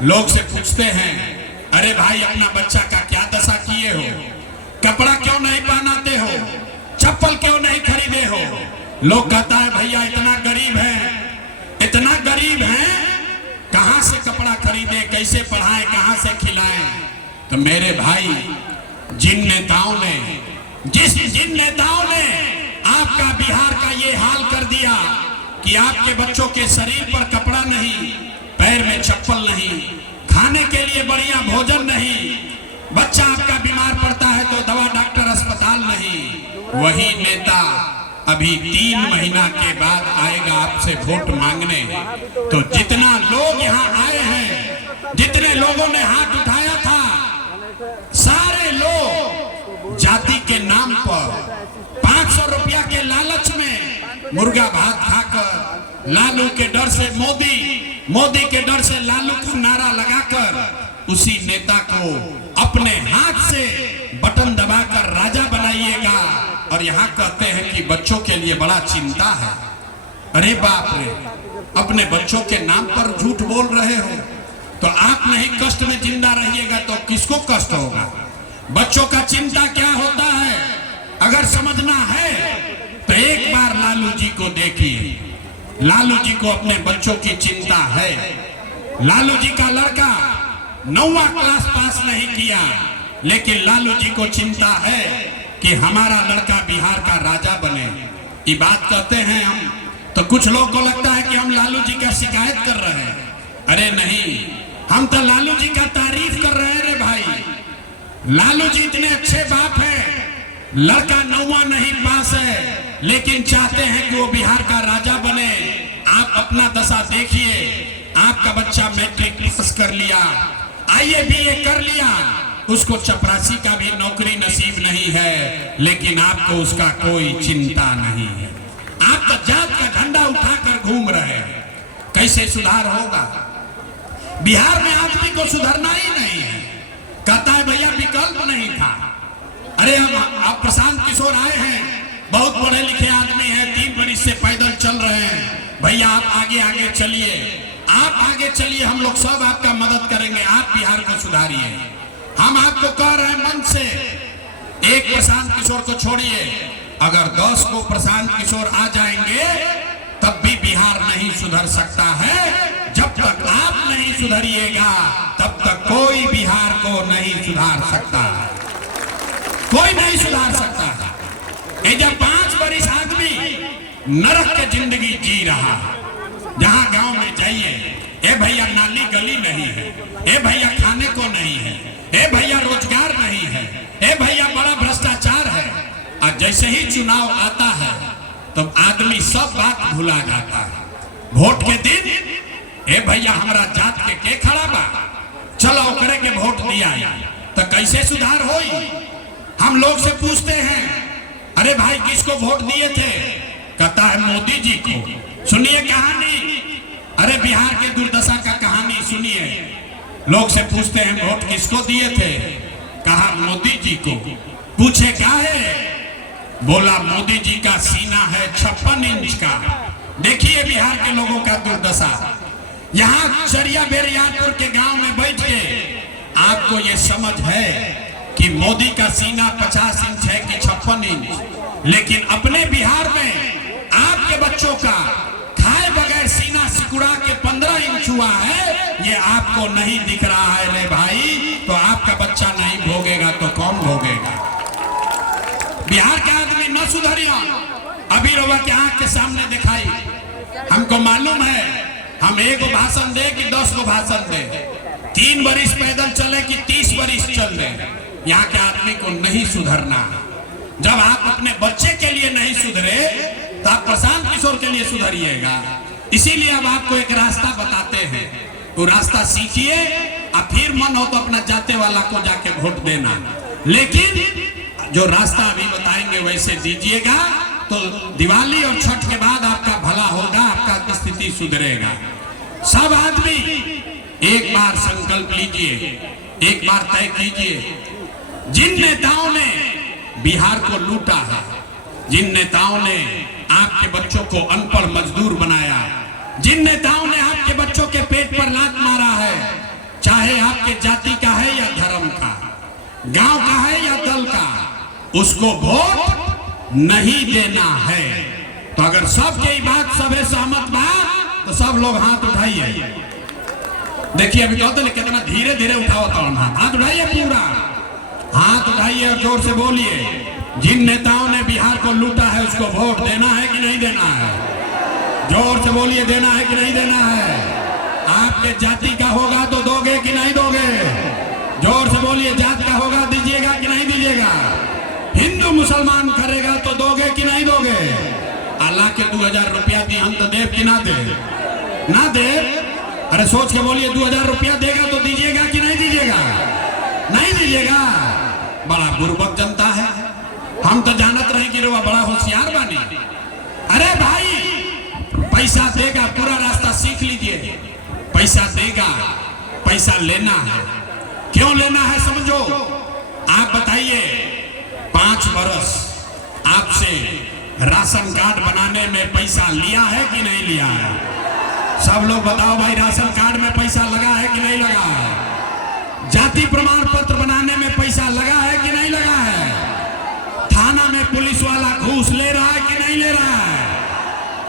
लोग से पूछते हैं, अरे भाई अपना बच्चा का क्या दशा किए हो, कपड़ा क्यों नहीं पहनाते हो, चप्पल क्यों नहीं खरीदे हो। लोग कहता है भैया इतना गरीब है, इतना गरीब है, कहां से कपड़ा खरीदे, कैसे पढ़ाएं, कहां से खिलाएं। तो मेरे भाई जिन नेताओं ने आपका बिहार का ये हाल कर दिया कि आपके बच्चों के शरीर पर कपड़ा नहीं, पैर में चप्पल नहीं, खाने के लिए बढ़िया भोजन नहीं, बच्चा आपका बीमार पड़ता है तो दवा डॉक्टर अस्पताल नहीं, वही नेता अभी 3 महीना के बाद आएगा आपसे वोट मांगने। तो जितना लोग यहाँ आए हैं, जितने लोगों ने हाथ उठाया था, सारे लोग जाति के नाम पर 500 रुपया के लालच में मुर्गा भात खाकर, लालू के डर से मोदी के डर से लालू का नारा लगाकर उसी नेता को अपने हाथ से बटन दबाकर राजा बनाइएगा। और यहाँ कहते हैं कि बच्चों के लिए बड़ा चिंता है। अरे बाप रे, अपने बच्चों के नाम पर झूठ बोल रहे हो तो आप नहीं कष्ट में जिंदा रहिएगा तो किसको कष्ट होगा। बच्चों का चिंता क्या होता है अगर समझना है तो एक बार लालू जी को देखिए। लालू जी को अपने बच्चों की चिंता है। लालू जी का लड़का 9वां क्लास पास नहीं किया, लेकिन लालू जी को चिंता है कि हमारा लड़का बिहार का राजा बने। ये बात कहते हैं हम तो कुछ लोग को लगता है कि हम लालू जी का शिकायत कर रहे हैं। अरे नहीं, हम तो लालू जी का तारीफ कर रहे हैं। रे भाई, लालू जी इतने अच्छे बाप हैं, लड़का 9वां नहीं पास है लेकिन चाहते हैं कि वो बिहार का राजा बने। आप अपना दशा देखिए, आपका बच्चा मैट्रिक पास कर लिया, IAA BA कर लिया, उसको चपरासी का भी नौकरी नसीब नहीं है, लेकिन आपको उसका कोई चिंता नहीं है। आप तो जात का झंडा उठाकर घूम रहे हैं। कैसे सुधार होगा? बिहार में आदमी को सुधरना ही नहीं है। कहता है भैया विकल्प नहीं था। अरे अब प्रशांत किशोर आए हैं, बहुत पढ़े लिखे आदमी हैं, 3 वर्ष से पैदल चल रहे हैं। भैया आप आगे आगे चलिए, आप आगे चलिए, हम लोग सब आपका मदद करेंगे, आप बिहार को सुधारिए। हम आपको कह रहे हैं मन से, एक प्रशांत किशोर को छोड़िए, अगर 10 को प्रशांत किशोर आ जाएंगे तब भी बिहार नहीं सुधर सकता है। जब तक आप नहीं सुधरिएगा तब तक कोई बिहार को नहीं सुधार सकता है, कोई नहीं सुधार सकता है। जब 5 वर्ष आदमी नरक की जिंदगी जी रहा, जहां गांव में जाइए, ए भैया नाली गली नहीं है, ए भैया खाने को नहीं है, ए भैया रोजगार नहीं है, ए भैया बड़ा भ्रष्टाचार है। और जैसे ही चुनाव आता है तो आदमी सब बात भुला जाता है। वोट के दिन ए भैया हमारा जात के खड़ा बा, चलो ओकरे के वोट दिया, तो कैसे सुधार होई। हम लोग से पूछते हैं, अरे भाई किसको वोट दिए थे? कहता है मोदी जी को। सुनिए कहानी, अरे बिहार के दुर्दशा का कहानी सुनिए। लोग से पूछते हैं वोट किसको दिए थे? कहा मोदी जी को। पूछे क्या है? बोला मोदी जी का सीना है 56 इंच का। देखिए बिहार के लोगों का दुर्दशा। यहाँ चरिया बेरियापुर के गांव में बैठ के आपको ये समझ है कि मोदी का सीना 50 इंच है कि 56 इंच, लेकिन अपने बिहार में आपके बच्चों का खाए बगैर सीना सिकुड़ा के 15 इंच हुआ है, ये आपको नहीं दिख रहा है। रे भाई, तो आपका बच्चा नहीं भोगेगा तो कौन भोगेगा? बिहार के आदमी न सुधरिया, अभी रवा के आंख के सामने दिखाई। हमको मालूम है हम 1 भाषण दे कि 10 को भाषण दे, 3 वर्ष पैदल चले कि 30 वर्ष चल रहे, यहाँ के आदमी को नहीं सुधरना। जब आप अपने बच्चे के लिए नहीं सुधरे तो आप प्रशांत किशोर के लिए सुधरिएगा। इसीलिए अब आपको एक रास्ता बताते हैं, वो रास्ता सीखिए और फिर मन हो तो अपना जाते वाला को जाके वोट देना। लेकिन जो रास्ता अभी बताएंगे वैसे दीजिएगा तो दिवाली और छठ के बाद आपका भला होगा, आपका स्थिति सुधरेगा। सब आदमी एक बार संकल्प लीजिए, एक बार तय कीजिए, जिन नेताओं ने बिहार को लूटा है, जिन नेताओं ने आपके बच्चों को अनपढ़ मजदूर बनाया, जिन नेताओं ने आपके बच्चों के पेट पर लात मारा है, चाहे आपके जाति का है या धर्म का, गांव का है या दल का, उसको वोट नहीं देना है। तो अगर सबके बात सभे सहमत बा तो सब लोग हाथ उठाइए। देखिए अभी कहते हैं कितना धीरे धीरे उठाओ तो हाथ उठाइए, पूरा हाथ उठाइए और जोर से बोलिए। जिन नेताओं ने बिहार को लूटा है उसको वोट देना है कि नहीं देना है? जोर से बोलिए, देना है कि नहीं देना है? आपके जाति का होगा तो दोगे कि नहीं दोगे? जोर से बोलिए, जात का होगा दीजिएगा कि नहीं दीजिएगा? हिंदू मुसलमान करेगा तो दोगे कि नहीं दोगे? अल्लाह के 2000 रुपया दी हम तो देव कि ना दे? ना दे? अरे सोच के बोलिए, 2000 रुपया देगा तो दीजिएगा कि नहीं दीजिएगा? नहीं दीजिएगा। बड़ा बुर्बक जनता है। हम तो जानत रहे कि रोवा बड़ा होशियार बानी। अरे भाई पैसा देगा, पूरा रास्ता सीख लीजिए। पैसा देगा, पैसा लेना है। क्यों लेना है समझो। आप बताइए, 5 बरस आपसे राशन कार्ड बनाने में पैसा लिया है कि नहीं लिया है? सब लोग बताओ भाई, राशन कार्ड में पैसा लगा है कि नहीं लगा है? जाति प्रमाण पत्र बनाने में पैसा लगा है कि नहीं लगा है? थाना में पुलिस वाला घूस ले रहा है कि नहीं ले रहा है?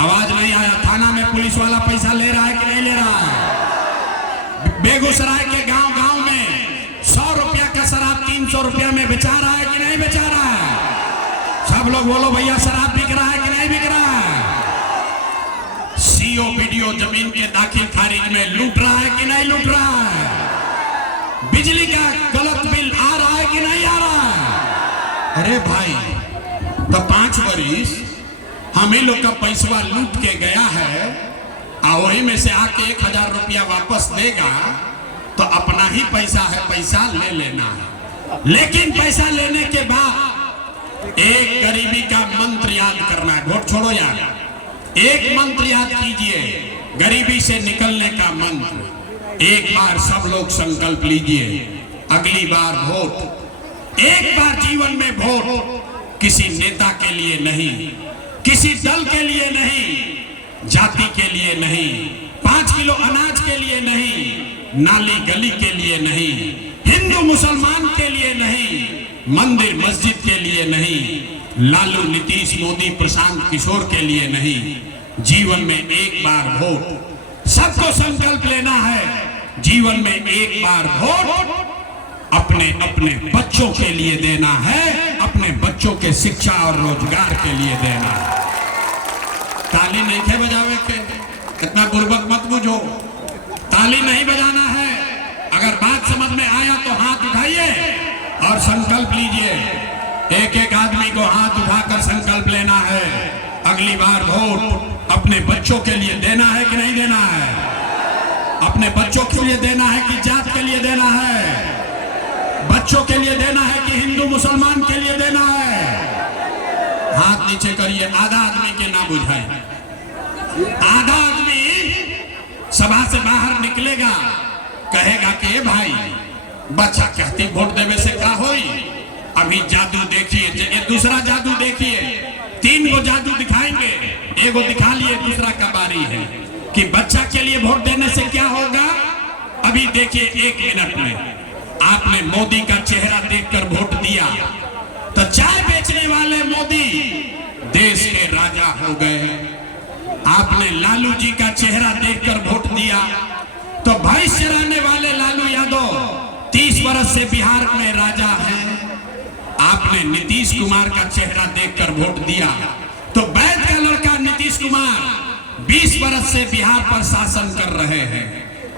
आवाज नहीं आया। थाना में पुलिस वाला पैसा ले रहा है कि नहीं ले रहा है? बेगूसराय के गांव गांव में 100 रुपया का शराब 300 रुपया में बेचा रहा है कि नहीं बेचा रहा है? सब लोग बोलो भैया, शराब बिक रहा है कि नहीं बिक रहा है? सीओ वीडियो जमीन के दाखिल खारिज में लूट रहा है कि नहीं लूट रहा है? बिजली का गलत बिल आ रहा है कि नहीं आ रहा है? अरे भाई, तो 5 बरिस हम ही लोग का पैसा लूट के गया है और वही में से आके 1000 रुपया वापस देगा तो अपना ही पैसा है, पैसा ले लेना है। लेकिन पैसा लेने के बाद एक गरीबी का मंत्र याद करना है। वोट छोड़ो यार, एक मंत्र याद कीजिए, गरीबी से निकलने का मंत्र। एक बार सब लोग संकल्प लीजिए, अगली बार वोट, एक बार जीवन में वोट किसी नेता के लिए नहीं, किसी दल के लिए नहीं, जाति के लिए नहीं, 5 किलो अनाज के लिए नहीं, नाली गली के लिए नहीं, हिंदू मुसलमान के लिए नहीं, मंदिर मस्जिद के लिए नहीं, लालू नीतीश मोदी प्रशांत किशोर के लिए नहीं। जीवन में एक बार वोट, सबको संकल्प लेना है। जीवन में एक बार वोट अपने अपने बच्चों के लिए देना है, अपने बच्चों के शिक्षा और रोजगार के लिए देना है। ताली नहीं थे बजावे के, इतना बुर्बक मत बुझो। ताली नहीं बजाना है। अगर बात समझ में आया तो हाथ उठाइए और संकल्प लीजिए। एक एक आदमी को हाथ उठाकर संकल्प लेना है। अगली बार वोट अपने बच्चों के लिए देना है कि नहीं देना है? अपने बच्चों के लिए देना है कि जात के लिए देना है? बच्चों के लिए देना है कि हिंदू मुसलमान के लिए देना है? हाथ नीचे करिए। आधा आदमी के ना बुझाए। आधा आदमी सभा से बाहर निकलेगा, कहेगा कि भाई बच्चा कहती वोट देवे से क्या होई? अभी जादू देखिए, दूसरा जादू देखिए। 3 गो जादू दिखाएंगे, एगो दिखा लिए, दूसरा का बारी है कि बच्चा के लिए वोट देने से क्या होगा। अभी देखिए 1 मिनट में आपने मोदी का चेहरा देखकर वोट दिया तो चाय बेचने वाले मोदी देश के राजा हो गए। आपने लालू जी का चेहरा देखकर वोट दिया तो भैंस चराने वाले लालू यादव 30 वर्ष से बिहार में राजा हैं। आपने नीतीश कुमार का चेहरा देखकर वोट दिया तो वैद्य का लड़का नीतीश कुमार 20 वर्ष से बिहार पर शासन कर रहे हैं।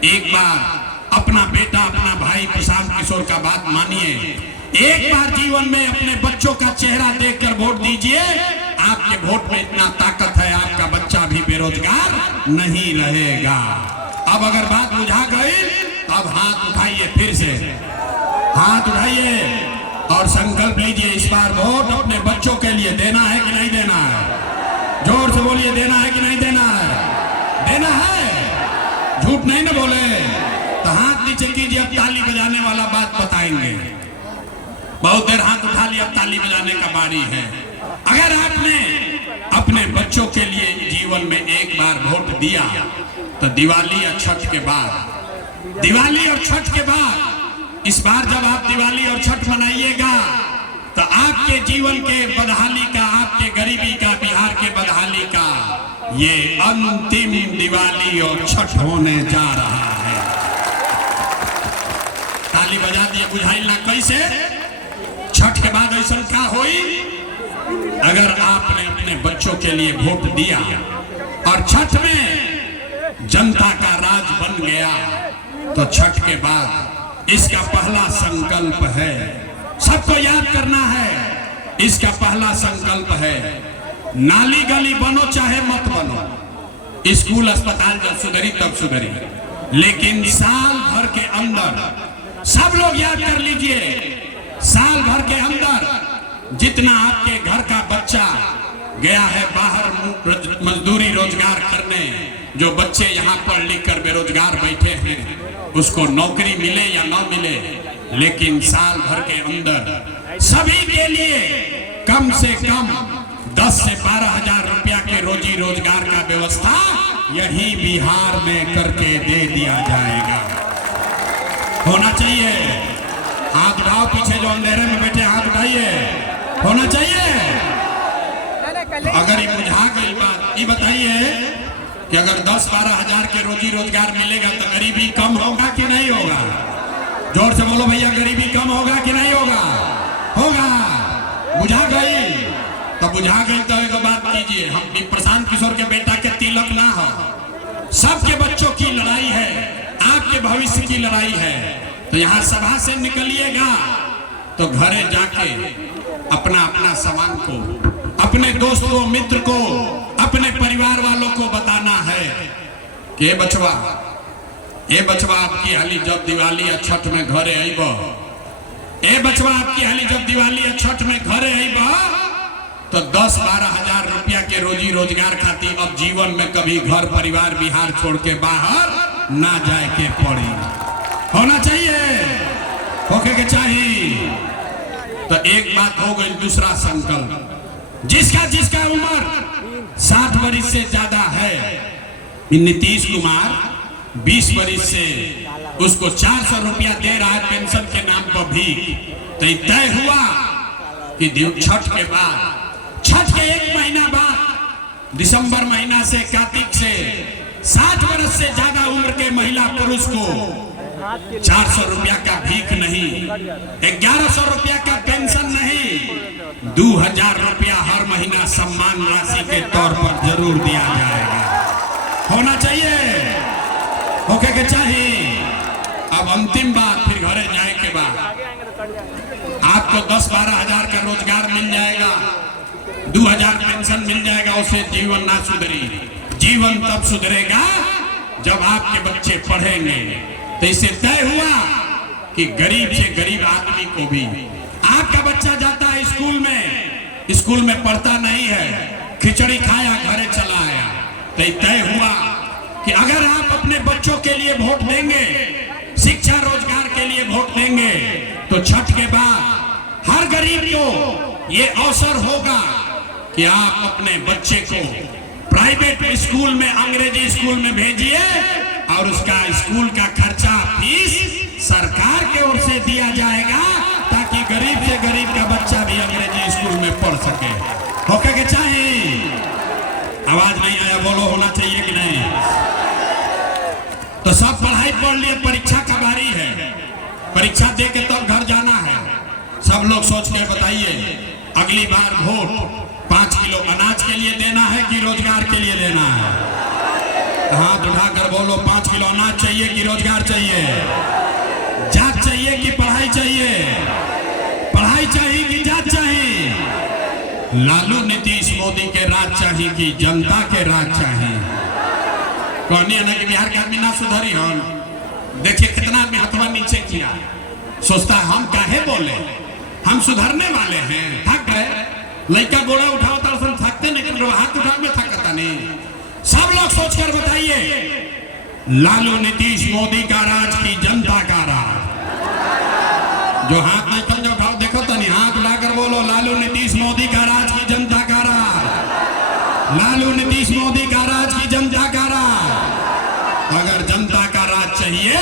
एक बार अपना बेटा, अपना भाई प्रशांत किशोर का बात मानिए। एक बार जीवन में अपने बच्चों का चेहरा देखकर वोट दीजिए। आपके वोट में इतना ताकत है, आपका बच्चा भी बेरोजगार नहीं रहेगा। अब अगर बात बुझा गई तो अब हाथ उठाइए, फिर से हाथ उठाइए और संकल्प लीजिए। इस बार वोट अपने बच्चों के लिए देना है कि नहीं देना है? जोर से बोलिए, देना है कि नहीं देना है? देना है, झूठ नहीं ना बोले। तो हाथ नीचे कीजिए। अब ताली बजाने वाला बात बताएंगे। बहुत देर हाथ उठा लिया, अब ताली बजाने का बारी है। अगर आपने अपने बच्चों के लिए जीवन में एक बार वोट दिया तो दिवाली या छठ के बाद दिवाली और छठ के बाद इस बार जब आप दिवाली और छठ मनाइएगा तो आपके जीवन के बदहाली का, आपके गरीबी का, बिहार के बदहाली का ये अंतिम दिवाली और छठ होने जा रहा है। ताली बजा दिए, बुझाई ना कैसे। छठ के बाद ऐसा क्या होई, अगर आपने अपने बच्चों के लिए वोट दिया और छठ में जनता का राज बन गया तो छठ के बाद इसका पहला संकल्प है, सबको याद करना है, इसका पहला संकल्प है, नाली गली बनो चाहे मत बनो, स्कूल अस्पताल जब सुधरी तब सुधरी, लेकिन साल भर के अंदर सब लोग याद कर लीजिए, साल भर के अंदर जितना आपके घर का बच्चा गया है बाहर मजदूरी रोजगार करने, जो बच्चे यहाँ पढ़ लिख कर बेरोजगार बैठे हैं उसको नौकरी मिले या ना मिले, लेकिन साल भर के अंदर सभी के लिए कम से कम 10 से 12 हजार रुपया के रोजी रोजगार का व्यवस्था यही बिहार में करके दे दिया जाएगा। होना चाहिए, हाथ उठाओ, पीछे जो अंधेरे में बैठे हाथ उठाइए, होना चाहिए। अगर ये बुझा गई बात, ये बताइए कि अगर 10-12 हजार के रोजी रोजगार मिलेगा तो गरीबी कम होगा कि नहीं होगा? जोर से बोलो भैया, गरीबी कम होगा कि नहीं होगा? होगा। बुझा गई तो बुझा गई तो एक बात कीजिए, हम प्रशांत किशोर के बेटा के तिलक ना हो, सबके बच्चों की लड़ाई है, आपके भविष्य की लड़ाई है। तो यहाँ सभा से निकलिएगा तो घरे जाके अपना अपना सामान को, अपने दोस्तों मित्र को, अपने परिवार वालों को बताना है कि ये बचवा आपकी हाली जब दिवाली या छठ में घरे आईब, ए बचवा आपकी हाली जब दिवाली या छठ में घरे आईब तो 10-12 हजार रुपया के रोजी रोजगार खातिर अब जीवन में कभी घर परिवार बिहार छोड़ के बाहर ना जाए के पड़ी। होना चाहिए, होके के चाहिए। तो एक बात हो गई। दूसरा संकल्प, जिसका उम्र 60 वर्ष से ज्यादा है, नीतीश कुमार 20 वर्ष से उसको 400 रुपया दे रहा है पेंशन के नाम पर भी। तो तय हुआ कि छठ के बाद, छठ के 1 महीना बाद, दिसंबर महीना से कार्तिक से 60 वर्ष से ज्यादा उम्र के महिला पुरुष को 400 रुपया का भीख नहीं, 1100 रुपया का पेंशन नहीं, 2000 रुपया हर महीना सम्मान राशि के तौर पर जरूर दिया जाएगा। होना चाहिए, होके के चाहिए। अब अंतिम बात, फिर घरे जाए के बाद आपको 10-12 हजार का रोजगार मिल जाएगा, 2000 पेंशन मिल जाएगा, उसे जीवन ना सुधरी। जीवन तब सुधरेगा जब आपके बच्चे पढ़ेंगे। तो इसे तय हुआ कि गरीब से गरीब आदमी को भी, आपका बच्चा जाता है स्कूल में पढ़ता नहीं है, खिचड़ी खाया घरे चला आया। तो तय हुआ कि अगर आप अपने बच्चों के लिए वोट देंगे, शिक्षा रोजगार के लिए वोट देंगे, तो छठ के बाद हर गरीब को ये अवसर होगा कि आप अपने बच्चे को प्राइवेट स्कूल में, अंग्रेजी स्कूल में भेजिए और उसका स्कूल का खर्चा फीस सरकार के ओर से दिया जाएगा, ताकि गरीब से गरीब का बच्चा भी अंग्रेजी स्कूल में पढ़ सके। होके के चाहिए। आवाज नहीं आया, बोलो होना चाहिए कि नहीं? तो सब पढ़ाई पढ़ लिए, परीक्षा का बारी है, परीक्षा दे के तब घर जाना है। सब लोग सोच के बताइए, अगली बार वोट 5 किलो अनाज के लिए देना है कि रोजगार के लिए देना है? हाथ उठाकर बोलो, 5 किलो अनाज चाहिए कि रोजगार चाहिए? जात चाहिए कि पढ़ाई चाहिए? पढ़ाई चाहिए कि जात चाहिए? लालू नीतीश मोदी के राज चाहिए कि जनता के राज चाहिए? कहनी है ना कि बिहार के आदमी ना सुधरी हम। देखिए कितना आदमी हथवा नीचे किया, सोचता है हम काहे बोले, हम सुधरने वाले हैं। थक गए, लड़का गोड़ा उठाओ तो थकते नहीं, हाथ उठाओ में थकता नहीं। सब लोग सोचकर बताइए, लालू नीतीश मोदी का राज की जनता का राज? जो हाथ नहीं समझो उठाओ, देखो तो नहीं, हाथ उठाकर बोलो, लालू नीतीश मोदी का राज की जनता का राज, लालू नीतीश मोदी का राज की जनता का राज। अगर जनता का राज चाहिए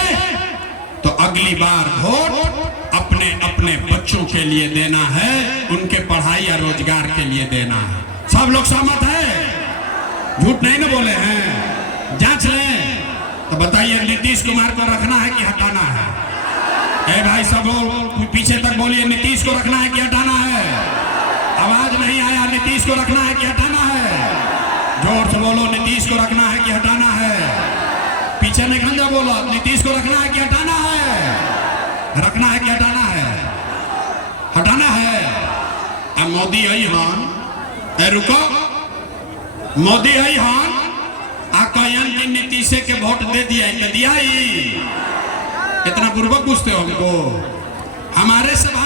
तो अगली बार वोट अपने अपने बच्चों के लिए देना है, उनके पढ़ाई या रोजगार के लिए देना है। सब लोग सहमत है? झूठ नहीं ना बोले हैं? जांच लें तो बताइए, नीतीश कुमार को रखना है कि हटाना है? ए भाई सब लोग पीछे तक बोलिए, नीतीश को रखना है कि हटाना है? आवाज नहीं आया। नीतीश को रखना है कि हटाना है? जोर से बोलो, नीतीश को रखना है कि हटाना है? पीछे में खंजा बोलो, नीतीश को रखना है कि हटाना है? रखना है कि हटाना है? हटाना है। अब मोदी आई हाँ, रुको, मोदी आई हाँ, आकयन की नीतीश के वोट दे दिया, दिया ही। इतना पूर्वक पूछते हो हमको? हमारे सभा